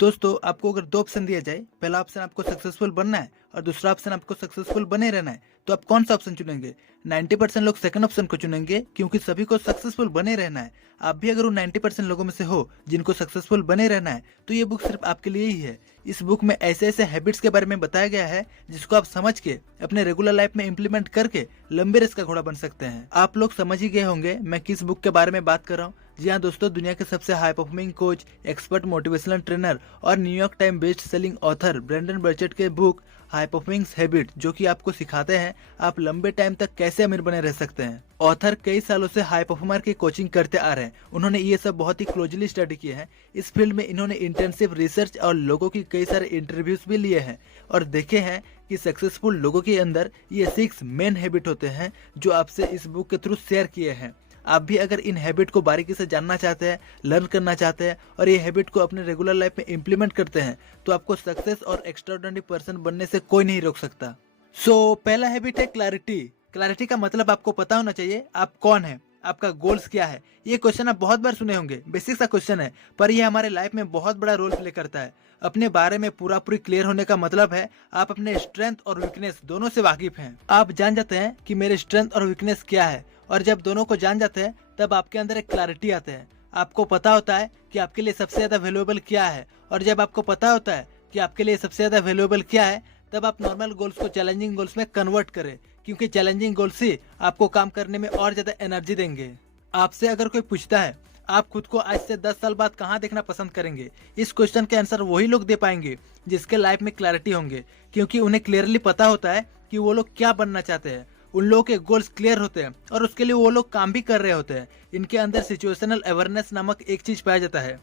दोस्तों आपको अगर 2 ऑप्शन दिया जाए, पहला ऑप्शन आपको सक्सेसफुल बनना है और दूसरा ऑप्शन आपको सक्सेसफुल बने रहना है, तो आप कौन सा ऑप्शन चुनेंगे? 90% लोग सेकंड ऑप्शन को चुनेंगे क्योंकि सभी को सक्सेसफुल बने रहना है। आप भी अगर उन 90% लोगों में से हो जिनको सक्सेसफुल बने रहना है, तो ये बुक सिर्फ आपके लिए ही है। इस बुक में ऐसे-ऐसे हैबिट्स के बारे में बताया गया है जिसको आप समझ के अपने रेगुलर लाइफ में इम्प्लीमेंट करके लंबे रेस का घोड़ा बन सकते हैं। आप लोग समझ ही गए होंगे मैं किस बुक के बारे में बात कर रहा हूँ। जी हाँ दोस्तों, दुनिया के सबसे high performing coach, expert motivational trainer और New York time best selling author Brendon Burchard के बुक हाई परफॉर्मिंग हैबिट, जो कि आपको सिखाते हैं आप लंबे टाइम तक कैसे अमीर बने रह सकते हैं। ऑथर कई सालों से हाई परफॉर्मर की कोचिंग करते आ रहे हैं। उन्होंने ये सब बहुत ही क्लोजली स्टडी किए हैं। इस फील्ड में इन्होंने इंटेंसिव रिसर्च और लोगों की कई सारे इंटरव्यूज भी लिए हैं और देखे हैं कि सक्सेसफुल लोगों के अंदर ये 6 मेन हैबिट होते हैं जो आपसे इस बुक के थ्रू शेयर किए हैं। आप भी अगर इन हैबिट को बारीकी से जानना चाहते हैं, लर्न करना चाहते हैं और ये हैबिट को अपने रेगुलर लाइफ में इम्प्लीमेंट करते हैं, तो आपको सक्सेस और एक्स्ट्राऑर्डिनरी पर्सन बनने से कोई नहीं रोक सकता। पहला हैबिट है क्लैरिटी। क्लैरिटी का मतलब आपको पता होना चाहिए आप कौन है, आपका गोल्स क्या है। ये क्वेश्चन आप बहुत बार सुने होंगे, बेसिक सा क्वेश्चन है, पर ये हमारे लाइफ में बहुत बड़ा रोल प्ले करता है। अपने बारे में पूरी क्लियर होने का मतलब है आप अपने स्ट्रेंथ और वीकनेस दोनों से वाकिफ हैं। आप जान जाते हैं कि मेरे स्ट्रेंथ और वीकनेस क्या है, और जब दोनों को जान जाते हैं तब आपके अंदर एक क्लैरिटी आता है। आपको पता होता है कि आपके लिए सबसे ज्यादा वैल्यूएबल क्या है, और जब आपको पता होता है कि आपके लिए सबसे ज्यादा वैल्यूएबल क्या है, तब आप नॉर्मल गोल्स को चैलेंजिंग गोल्स में कन्वर्ट करें, क्योंकि चैलेंजिंग गोल्स ही आपको काम करने में और ज्यादा एनर्जी देंगे। आपसे अगर कोई पूछता है आप खुद को आज से 10 साल बाद कहाँ देखना पसंद करेंगे, इस क्वेश्चन के आंसर वही लोग दे पाएंगे जिसके लाइफ में क्लैरिटी होंगे, क्योंकि उन्हें क्लियरली पता होता है कि वो लोग क्या बनना चाहते हैं। उन लोगों के गोल्स क्लियर होते हैं और उसके लिए वो लोग काम भी कर रहे होते हैं। इनके अंदर सिचुएशनल अवेयरनेस नामक एक चीज पाया जाता है,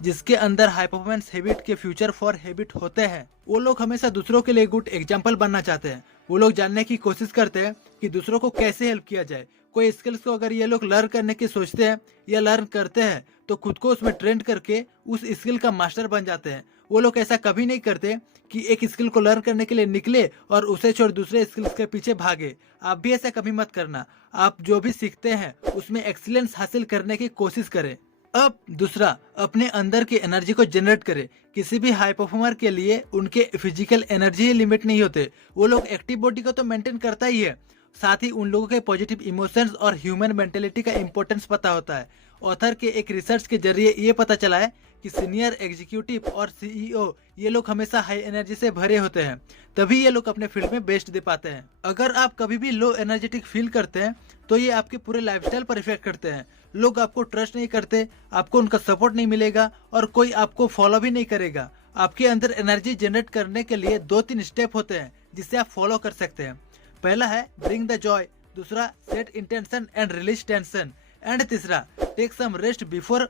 जिसके अंदर हाई परफॉर्मेंस हैबिट के फ्यूचर फॉर हैबिट होते हैं। वो लोग हमेशा दूसरों के लिए गुड एग्जाम्पल बनना चाहते हैं। वो लोग जानने की कोशिश करते हैं कि दूसरों को कैसे हेल्प किया जाए। कोई स्किल्स को अगर ये लोग लर्न करने की सोचते हैं या लर्न करते हैं, तो खुद को उसमें ट्रेंड करके उस स्किल का मास्टर बन जाते हैं। वो लोग ऐसा कभी नहीं करते कि एक स्किल को लर्न करने के लिए निकले और उसे छोड़ दूसरे स्किल्स के पीछे भागे। आप भी ऐसा कभी मत करना। आप जो भी सीखते हैं उसमें एक्सीलेंस हासिल करने की कोशिश करें। अब दूसरा, अपने अंदर की एनर्जी को जनरेट करें। किसी भी हाई परफॉर्मर के लिए उनके फिजिकल एनर्जी ही लिमिट नहीं होते। वो लोग एक्टिव बॉडी को तो मेंटेन करता ही है, साथ ही उन लोगों के पॉजिटिव इमोशंस और ह्यूमन मेंटेलिटी का इंपॉर्टेंस पता होता है। ऑथर के एक रिसर्च के जरिए ये पता चला है कि सीनियर एग्जीक्यूटिव और सीईओ ये लोग हमेशा हाई एनर्जी से भरे होते हैं, तभी ये लोग अपने फील्ड में बेस्ट दे पाते हैं। अगर आप कभी भी लो एनर्जेटिक फील करते हैं तो ये आपके पूरे लाइफस्टाइल पर इफेक्ट करते हैं। लोग आपको ट्रस्ट नहीं करते, आपको उनका सपोर्ट नहीं मिलेगा और कोई आपको फॉलो भी नहीं करेगा। आपके अंदर एनर्जी जनरेट करने के लिए 2-3 स्टेप होते हैं जिससे आप फॉलो कर सकते हैं। पहला है ब्रिंग द जॉय, दूसरा set intention and release tension, and तीसरा take some rest before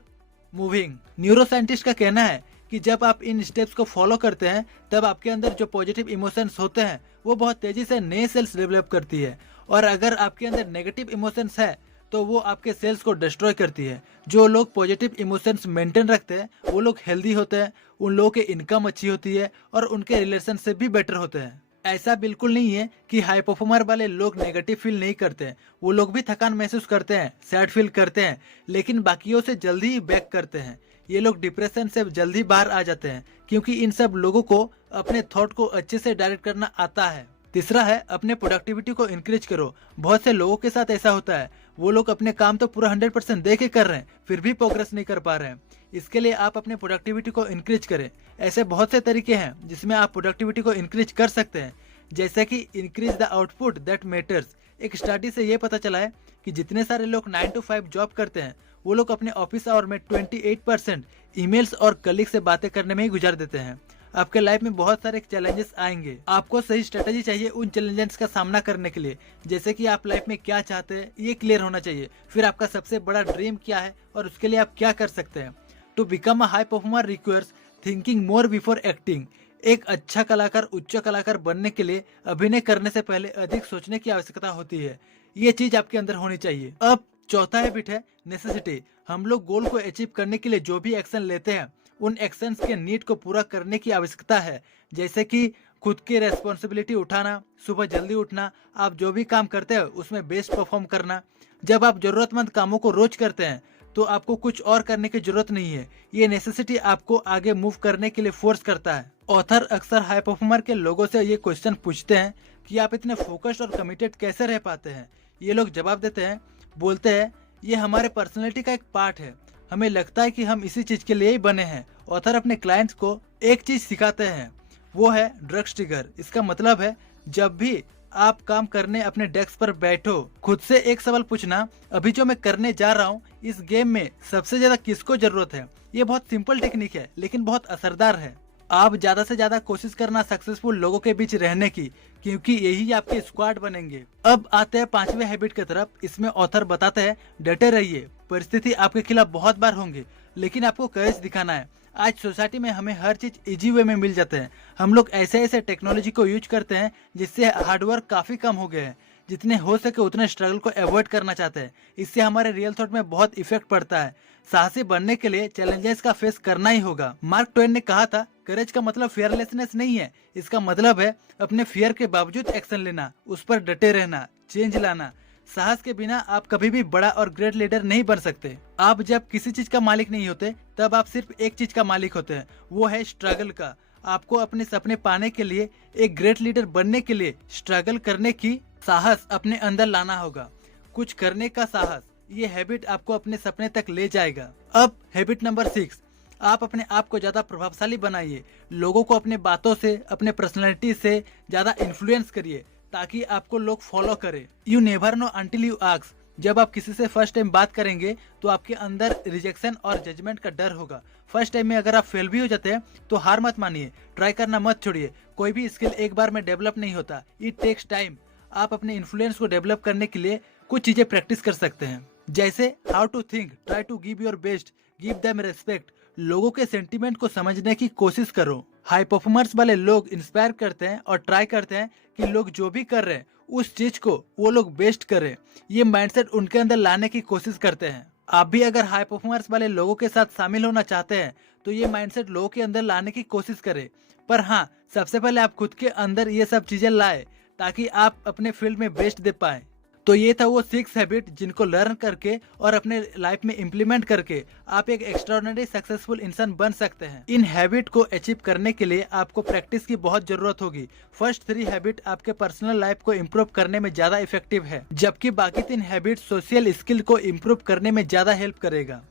moving. Neuroscientist का कहना है कि जब आप इन स्टेप्स को फॉलो करते हैं तब आपके अंदर जो पॉजिटिव इमोशंस होते हैं वो बहुत तेजी से नए सेल्स डेवलप करती है, और अगर आपके अंदर नेगेटिव इमोशंस है तो वो आपके सेल्स को डिस्ट्रॉय करती है। जो लोग पॉजिटिव इमोशंस मेंटेन रखते हैं वो लोग हेल्दी होते हैं, उन लोगों की इनकम अच्छी होती है और उनके रिलेशनशिप भी बेटर होते हैं। ऐसा बिल्कुल नहीं है कि हाई परफॉर्मर वाले लोग नेगेटिव फील नहीं करते हैं। वो लोग भी थकान महसूस करते हैं, सैड फील करते हैं, लेकिन बाकियों से जल्दी ही बैक करते हैं। ये लोग डिप्रेशन से जल्दी बाहर आ जाते हैं क्योंकि इन सब लोगों को अपने थॉट को अच्छे से डायरेक्ट करना आता है। तीसरा है अपने प्रोडक्टिविटी को इंक्रीज करो। बहुत से लोगों के साथ ऐसा होता है, वो लोग अपने काम तो पूरा 100% दे के कर रहे हैं फिर भी प्रोग्रेस नहीं कर पा रहे हैं। इसके लिए आप अपने प्रोडक्टिविटी को इंक्रीज करें। ऐसे बहुत से तरीके हैं जिसमें आप प्रोडक्टिविटी को इंक्रीज कर सकते हैं, जैसे कि increase the output that matters. एक स्टडी से ये पता चला है कि जितने सारे लोग 9 to 5 जॉब करते हैं वो लोग अपने ऑफिस आवर में 28% ईमेल्स और कलीग से बातें करने में ही गुजार देते हैं। आपके लाइफ में बहुत सारे चैलेंजेस आएंगे, आपको सही स्ट्रेटेजी चाहिए उन चैलेंजेस का सामना करने के लिए। जैसे कि आप लाइफ में क्या चाहते हैं ये क्लियर होना चाहिए, फिर आपका सबसे बड़ा ड्रीम क्या है और उसके लिए आप क्या कर सकते हैं। To become a high performer requires thinking more before acting. एक अच्छा कलाकार, उच्च कलाकार बनने के लिए अभिनय करने से पहले अधिक सोचने की आवश्यकता होती है। ये चीज आपके अंदर होनी चाहिए। अब चौथा हैबिट है नेसेसिटी। हम लोग गोल को अचीव करने के लिए जो भी एक्शन लेते हैं उन एक्शंस के नीड को पूरा करने की आवश्यकता है, जैसे कि खुद की रेस्पॉन्सिबिलिटी उठाना, सुबह जल्दी उठना, आप जो भी काम करते हैं उसमें बेस्ट परफॉर्म करना। जब आप जरूरतमंद कामों को रोज करते हैं तो आपको कुछ और करने की जरूरत नहीं है। ये नेसेसिटी आपको आगे मूव करने के लिए फोर्स करता है। ऑथर अक्सर हाई परफॉर्मर के लोगों से ये क्वेश्चन पूछते हैं कि आप इतने फोकस्ड और कमिटेड कैसे रह पाते हैं। ये लोग जवाब देते हैं, बोलते हैं ये हमारे पर्सनैलिटी का एक पार्ट है, हमें लगता है कि हम इसी चीज के लिए ही बने हैं। ऑथर अपने क्लाइंट्स को एक चीज सिखाते हैं, वो है ड्रग्स ट्रिगर। इसका मतलब है जब भी आप काम करने अपने डेस्क पर बैठो, खुद से एक सवाल पूछना, अभी जो मैं करने जा रहा हूँ इस गेम में सबसे ज्यादा किसको जरूरत है। ये बहुत सिंपल टेक्निक है लेकिन बहुत असरदार है। आप ज्यादा से ज्यादा कोशिश करना सक्सेसफुल लोगों के बीच रहने की, क्योंकि यही आपके स्क्वाड बनेंगे। अब आते हैं 5वें हैबिट की तरफ। इसमें ऑथर बताते हैं डटे रहिए, परिस्थिति आपके खिलाफ बहुत बार होंगे लेकिन आपको करेज दिखाना है। आज सोसाइटी में हमें हर चीज इजी वे में मिल जाते हैं। हम लोग ऐसे ऐसे टेक्नोलॉजी को यूज करते हैं जिससे हार्डवर्क काफी कम हो गए हैं। जितने हो सके उतने स्ट्रगल को अवॉइड करना चाहते हैं। इससे हमारे रियल थॉट में बहुत इफेक्ट पड़ता है। साहसी बनने के लिए चैलेंजेस का फेस करना ही होगा। मार्क ट्वेन ने कहा था, करेज का मतलब फियरलेसनेस नहीं है, इसका मतलब है अपने फियर के बावजूद एक्शन लेना, उस पर डटे रहना, चेंज लाना। साहस के बिना आप कभी भी बड़ा और ग्रेट लीडर नहीं बन सकते। आप जब किसी चीज का मालिक नहीं होते तब आप सिर्फ एक चीज का मालिक होते हैं, वो है स्ट्रगल का। आपको अपने सपने पाने के लिए, एक ग्रेट लीडर बनने के लिए स्ट्रगल करने की साहस अपने अंदर लाना होगा, कुछ करने का साहस। ये हैबिट आपको अपने सपने तक ले जाएगा। अब हैबिट नंबर 6, आप अपने आप को ज्यादा प्रभावशाली बनाइए। लोगों को अपने बातों से, अपने पर्सनैलिटी से ज्यादा इन्फ्लुएंस करिए ताकि आपको लोग फॉलो करें। You never know until you ask. जब आप किसी से फर्स्ट टाइम बात करेंगे तो आपके अंदर रिजेक्शन और जजमेंट का डर होगा। फर्स्ट टाइम में अगर आप फेल भी हो जाते हैं तो हार मत मानिए, ट्राई करना मत छोड़िए। कोई भी स्किल एक बार में डेवलप नहीं होता, इट टेक्स टाइम। आप अपने इन्फ्लुएंस को डेवलप करने के लिए कुछ चीजें प्रैक्टिस कर सकते हैं, जैसे how to think, try to give your best, give them respect. लोगों के सेंटीमेंट को समझने की कोशिश करो। हाई परफॉर्मर्स वाले लोग इंस्पायर करते हैं और ट्राई करते हैं कि लोग जो भी कर रहे हैं उस चीज को वो लोग बेस्ट करें। ये माइंडसेट उनके अंदर लाने की कोशिश करते हैं। आप भी अगर हाई परफॉर्मर्स वाले लोगों के साथ शामिल होना चाहते हैं तो ये माइंडसेट लोगों के अंदर लाने की कोशिश करें। पर हाँ, सबसे पहले आप खुद के अंदर ये सब चीजें लाए ताकि आप अपने फील्ड में बेस्ट दे पाए। तो ये था वो 6 हैबिट जिनको लर्न करके और अपने लाइफ में इम्प्लीमेंट करके आप एक एक्स्ट्राऑर्डिनरी सक्सेसफुल इंसान बन सकते हैं। इन हैबिट को अचीव करने के लिए आपको प्रैक्टिस की बहुत जरूरत होगी। फर्स्ट 3 हैबिट आपके पर्सनल लाइफ को इम्प्रूव करने में ज्यादा इफेक्टिव है, जबकि बाकी 3 हैबिट सोशल स्किल को इम्प्रूव करने में ज्यादा हेल्प करेगा।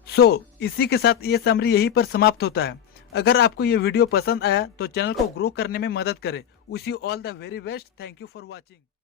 इसी के साथ ये समरी यहीं पर समाप्त होता है। अगर आपको ये वीडियो पसंद आया तो चैनल को ग्रो करने में मदद करे। Wish you all the very best. Thank you for watching.